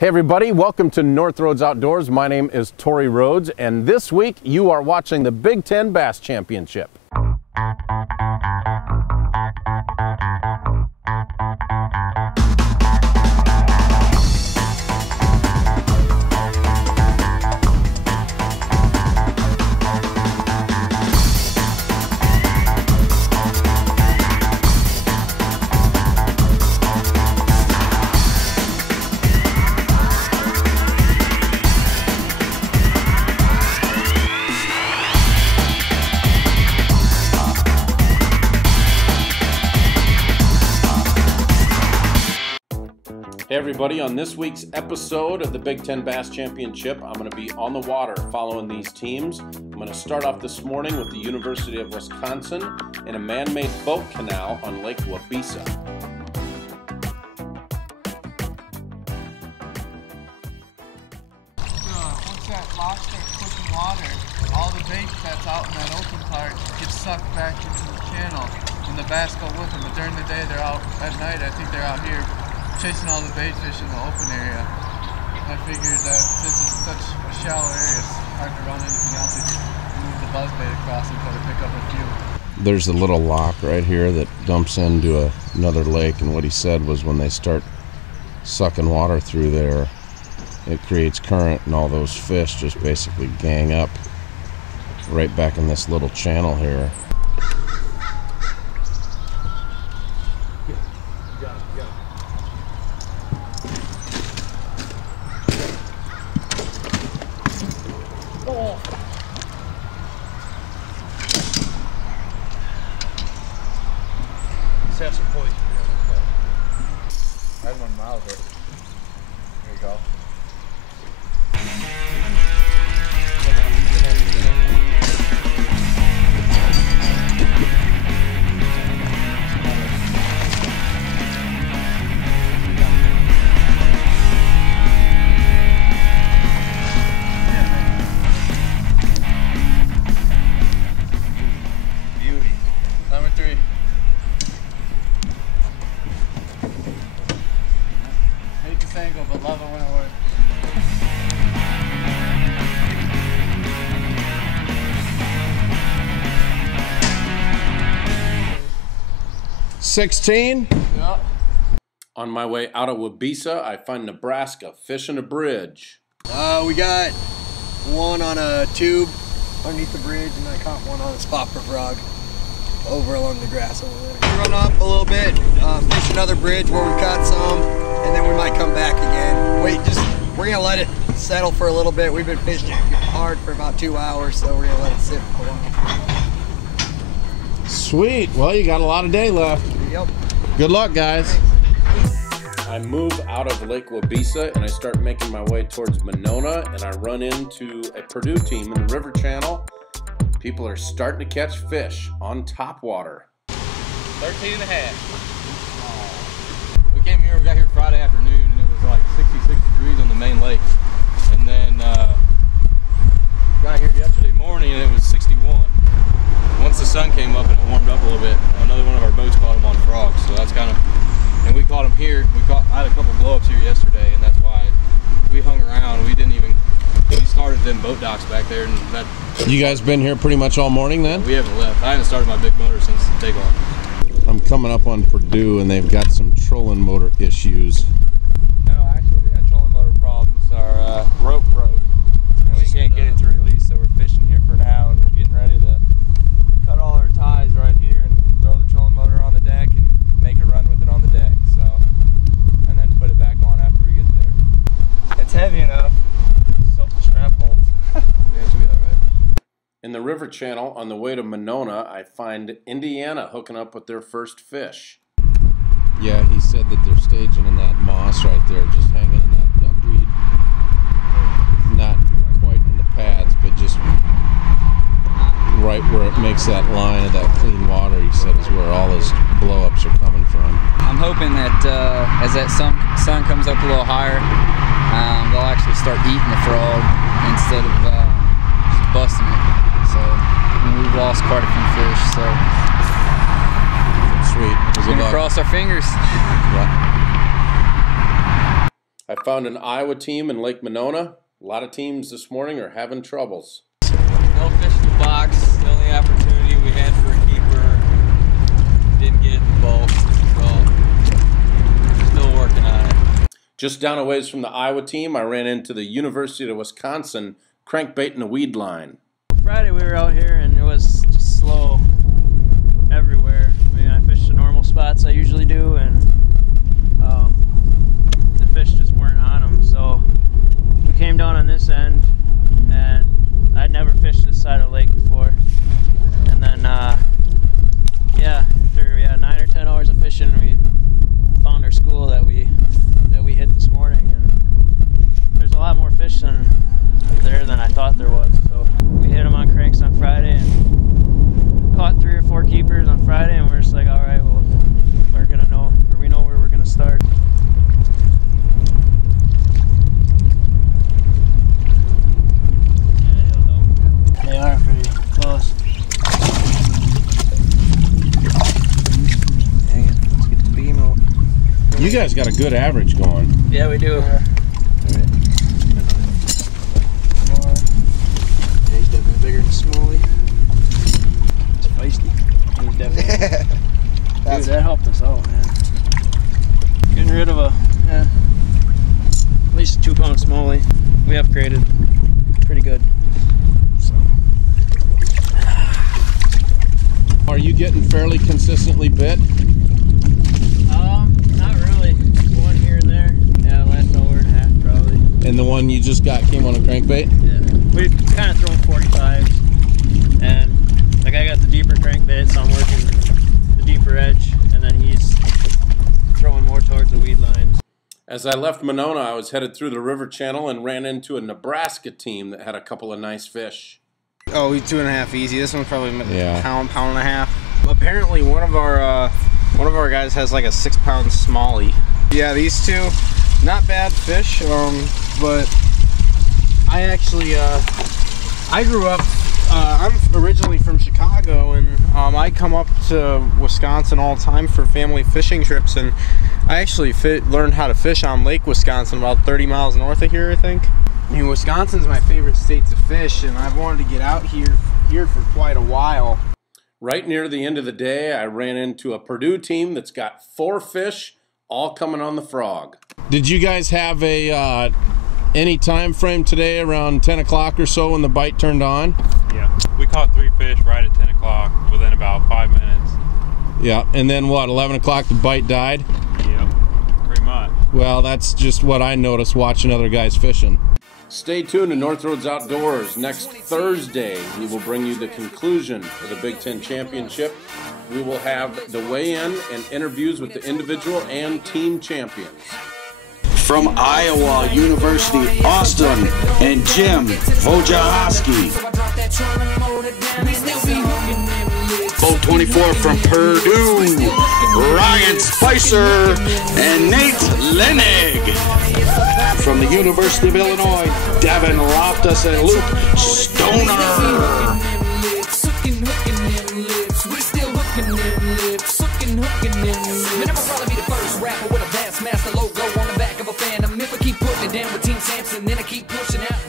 Hey everybody, welcome to North Roads Outdoors. My name is Tori Rhodes, and this week you are watching the Big Ten Bass Championship. Hey everybody, on this week's episode of the Big Ten Bass Championship, I'm going to be on the water following these teams. I'm going to start off this morning with the University of Wisconsin in a man-made boat canal on Lake Wabeesa. Once that lock starts pushing water, all the bait that's out in that open part gets sucked back into the channel, and the bass go with them. But during the day, they're out. At night, I think they're out here chasing all the bait fish in the open area. I figured that since it's such a shallow area, it's hard to run anything else. You just move the buzz bait across and try to pick up a few. There's a little lock right here that dumps into another lake, and what he said was when they start sucking water through there, it creates current, and all those fish just basically gang up right back in this little channel here. Have some poison. I had 1 mile of it. There you go. Beauty. Number 3. Angle, but love it when it works. $16? Yeah. On my way out of Wabeesa, I find Nebraska fishing a bridge. We got one on a tube underneath the bridge, and I caught one on a spot for frog over along the grass over there. We run up a little bit, fish another bridge where we caught some, and then we might come back again. We're gonna let it settle for a little bit. We've been fishing hard for about 2 hours, so we're gonna let it sit for a while. Sweet. Well, you got a lot of day left. Yep. Good luck, guys. I move out of Lake Wabeesa and I start making my way towards Monona, and I run into a Purdue team in the river channel. People are starting to catch fish on top water. 13 and a half. We came here, we got here Friday afternoon, and it was like 66 degrees on the main lake. And then got here yesterday morning and it was 61. Once the sun came up and it warmed up a little bit, another one of our boats caught them on frogs. So that's kind of, and we caught them here. I had a couple blow-ups here yesterday, and that's why we hung around. We started them boat docks back there, and that. You guys been here pretty much all morning then? We haven't left. I haven't started my big motor since the takeoff. I'm coming up on Purdue and they've got some trolling motor issues. No, actually we had trolling motor problems. Our rope broke and we can't get it to release, so we're fishing here for now, and we're getting ready to cut all our ties right here and throw the trolling motor on the deck and make a run with it on the deck. So, and then put it back on after we get there. It's heavy enough. Soak the strap holds. Yeah, it should be all right. In the river channel on the way to Monona, I find Indiana hooking up with their first fish. Yeah, he said that they're staging in that moss right there, just hanging in that duckweed. Not quite in the pads, but just right where it makes that line of that clean water, he said, is where all his blow-ups are coming from. I'm hoping that as that sun comes up a little higher, they'll actually start eating the frog instead of just busting it. So we've lost quite a few fish. So Sweet. We're gonna cross our fingers. Yeah. I found an Iowa team in Lake Monona. A lot of teams this morning are having troubles. No fish in the box. The only opportunity we had for a keeper. Didn't get it in bulk. So, still working on it. Just down a ways from the Iowa team, I ran into the University of Wisconsin crankbait and a weed line. Friday we were out here and it was just slow everywhere. I mean, I fished the normal spots I usually do, and the fish just weren't on them. So we came down on this end, and I'd never fished this side of the lake before. And then, yeah, after 9 or 10 hours of fishing, we found our school that we hit this morning, and there's a lot more fish there than I thought there was. So we hit them on cranks on Friday and caught 3 or 4 keepers on Friday, and we're just like, all right, well, we're gonna know, or we know where we're gonna start. They are pretty close. Dang it, let's get the beam out. You guys got a good average going. Yeah, we do. Yeah, he's definitely bigger than Smalley. It's feisty. He's definitely. Dude, that helped us out, man. Getting rid of at least a 2-pound Smalley. We upgraded pretty good. So. Are you getting fairly consistently bit? Not really. One here and there. Yeah, last hour and a half probably. And the one you just got came on a crankbait? Yeah. We kind of throw 45s, and like I got the deeper crankbait, so I'm working the deeper edge, and then he's throwing more towards the weed lines. As I left Monona, I was headed through the river channel and ran into a Nebraska team that had a couple of nice fish. Oh, we 2.5 easy. This one's probably pound and a half. Apparently, one of our guys has like a 6-pound smallie. Yeah, these two, not bad fish. But I actually, I grew up. I'm originally from Chicago, and I come up to Wisconsin all the time for family fishing trips, and I actually learned how to fish on Lake Wisconsin, about 30 miles north of here, I think. I mean, Wisconsin's my favorite state to fish, and I've wanted to get out here for quite a while. Right near the end of the day, I ran into a Purdue team that's got 4 fish, all coming on the frog. Did you guys have a any time frame today around 10 o'clock or so when the bite turned on? Yeah, we caught 3 fish right at 10 o'clock within about 5 minutes. Yeah, and then what, 11 o'clock the bite died? Yep, pretty much. Well, that's just what I noticed watching other guys fishing. Stay tuned to North Roads Outdoors. Next Thursday, we will bring you the conclusion of the Big Ten Championship. We will have the weigh-in and interviews with the individual and team champions. From Iowa University, Austin and Jim Wojciechowski. Boat 24 from Purdue, Ryan Spicer and Nate Lenig. From the University of Illinois, Devin Loftus and Luke Stoner. Rapper with a Bassmaster logo on the back of a Phantom. If I keep putting it down with Team Samson, then I keep pushing out.